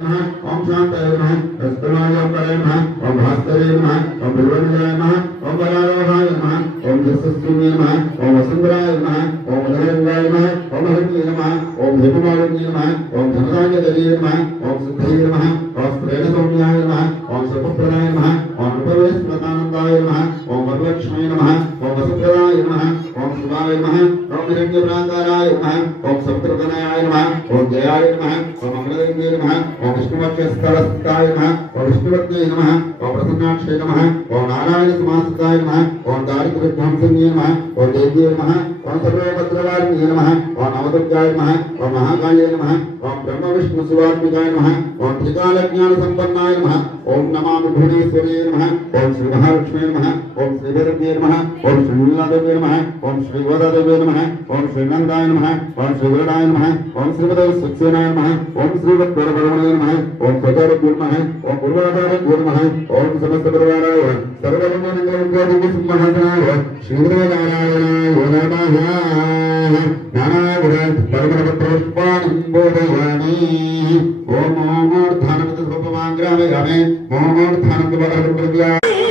ओम शांताय नमः रस्तमाय नमः ओम भास्कराय नमः ओम बिल्वनिलाय नमः ओम बलारोहाय नमः ओम जसस्विने नमः ओम वसुंधराय नमः ओम धनंजयाय नमः ओम हरिये नमः ओम हेममालिन्ये नमः ओम धनराय दलिये नमः ओम सिद्धये नमः ओम प्रेण सौम्याय नमः ओम सुपुत्राय नमः ओम उपवेशप्रदानंदाय नमः ओम वरलक्ष्मी नमः ओम वसुप्रदाय नमः ओम शिवाय नमः ओम हिरण्यप्राकाराय नमः ओम समुद्रतनयाय नमः ओम जयाय नमः ओम अमृतलिंगे नमः ओम विष्णुवक्षस्थलस्थिताय नमः ओम विष्णुवत्यै नमः ओम प्रसन्नाक्षये नमः ओम नारायणसमास्थिताय नमः ओम दारिद्र्यध्वंसिन्ये नमः ओम देव्ये नमः ओम सर्वभद्रवारिण्ये नमः ओम नवदुर्गाय नमः ओम महाकाल्ये नमः ओम ब्रह्मविष्णुशिवात्मिकाय नमः ओम त्रिकालज्ञानसम्पन्नाय नमः ओम नमामि भुवनेश्वर्ये नमः ओम श्रीमहालक्ष्मी नमः ओम श्रीभैरव्ये नमः ओम श्रीनीलादेव्ये नमः ओम श्रीगोदादेव्ये नमः ओम श्रीनन्दाय नमः ओम श्रीवरदाय नमः ओम श्रीमते सुक्षेनाय नमः ओम श्रीवत्परब्रह्मणे नमः ओम प्रजापतिये नमः ओम पूर्वाधारभ्यो नमः ओम समस्तपरिवाराय सर्वधर्मनिर्मूलनाय श्रीनारायणाय नमः नानाविध परमपुष्पाणि बोधयामि ओम मूर्धानमत स्वपवांग्रामे ओम मूर्धानमत